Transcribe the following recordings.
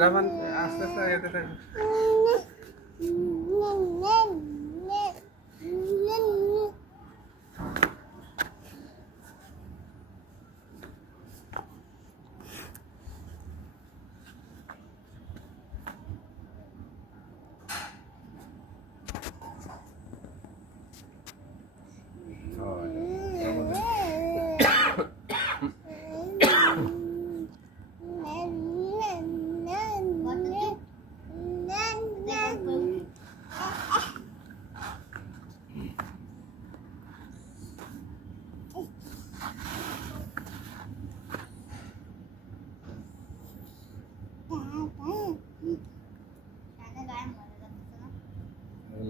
রামান আস্তে আস্তে যেতে থাকো।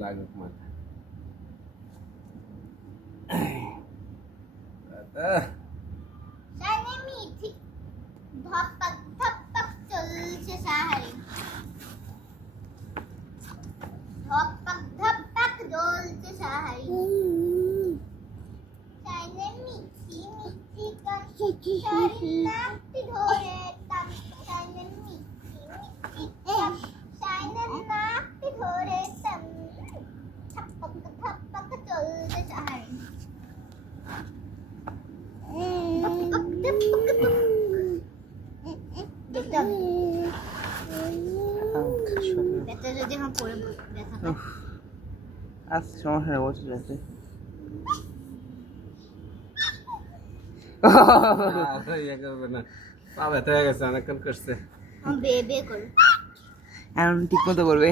লাগুক মাথা ধপক ধপক চলছে সাহারি ধপক ধপক জ্বলছে সাহারি চাইলে মিঠি মিঠি গান সারি নাকটি ধরে টান চাইলে মিঠি মিঠি গান চাইলে নাকটি ধরে টান ধপক ধপক চলছে সাহারি ধপক ধপক ব্যথা যদি আমার পড়ে ব্যথা আজ সমস্যা বসে যাচ্ছে ইয়ে করবে না, পা ব্যথা হয়ে গেছে অনেকক্ষণ করছে। বে বে করে এখন ঠিক মতো করবে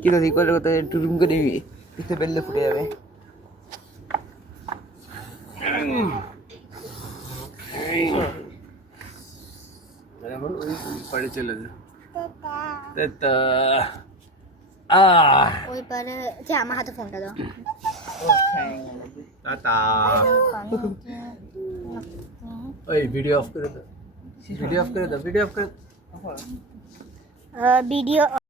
কিন্তু ঠিক করলে কোথায় টুটুম করে পিঠে পেললে ফুটে যাবে। এখন ওই পাড়ে চলে যা। ওই পারে যে আমার হাতে ফোনটা দাও টাটা। ওই ভিডিও অফ করে দাও, ভিডিও অফ করে দাও, ভিডিও অফ করে দাও। ভিডিও